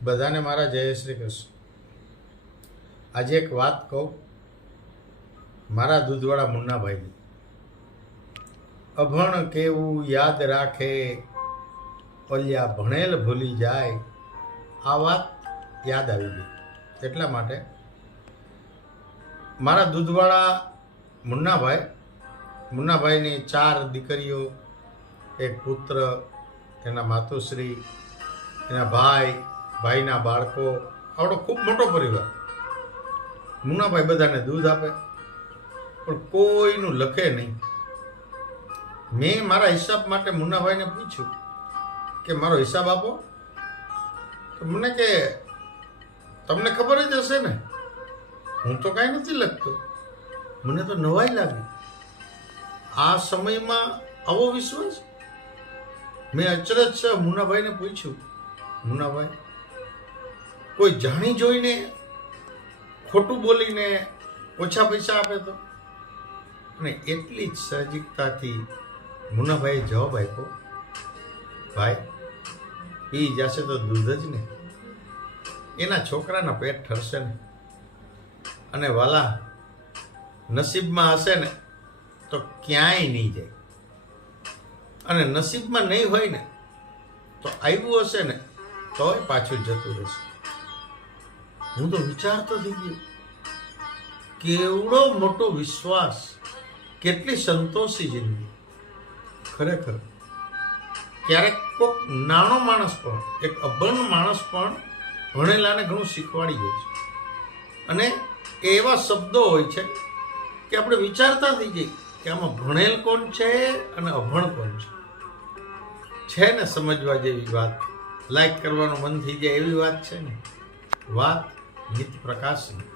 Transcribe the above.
બધાને મારા જય શ્રી કૃષ્ણ. આજે એક વાત કહું, મારા દૂધવાળા મુન્નાભાઈની. અભણ કેવું યાદ રાખે, ઓલિયા ભણેલ ભૂલી જાય. આ વાત યાદ આવી ગઈ. એટલા માટે મારા દૂધવાળા મુન્નાભાઈની 4 દીકરીઓ, એક પુત્ર, એના માતુશ્રી, એના ભાઈના બાળકો, આવડો ખૂબ મોટો પરિવાર. મુન્નાભાઈ બધાને દૂધ આપે, પણ કોઈનું લખે નહીં. મેં મારા હિસાબ માટે મુન્નાભાઈને પૂછ્યું કે મારો હિસાબ આપો. તો મને કે તમને ખબર જ હશે ને, હું તો કાંઈ નથી લખતો. મને તો નવાઈ લાગી, આ સમયમાં આવો વિશ્વાસ. મેં અચરજ મુન્નાભાઈને પૂછ્યું, મુન્નાભાઈ, કોઈ જાણી જોઈને ખોટું બોલીને ઓછા પૈસા આપે તો? અને એટલી જ સાહજિકતાથી મુન્નાભાઈએ જવાબ આપ્યો, ભાઈ, પી જશે તો દૂધ જ ને, એના છોકરાના પેટ ઠરશે ને. અને વાલા, નસીબમાં હશે ને તો ક્યાંય નહીં જાય, અને નસીબમાં નહીં હોય ને તો આવ્યું હશે ને તોય પાછું જતું રહેશે. હું તો વિચારતો થઈ ગયો, કેવડો મોટો વિશ્વાસ, કેટલી સંતોષી જિંદગી. ખરેખર ક્યારેક કોઈક નાનો માણસ પણ, એક અભણ માણસ પણ ભણેલાને ઘણું શીખવાડી જાય છે. અને એવા શબ્દો હોય છે કે આપણે વિચારતા થઈ જઈએ કે આમાં ભણેલ કોણ છે અને અભણ કોણ છે ને સમજવા જેવી વાત. લાઈક કરવાનું મન થઈ જાય એવી વાત છે ને. વાત નિત પ્રકાશની.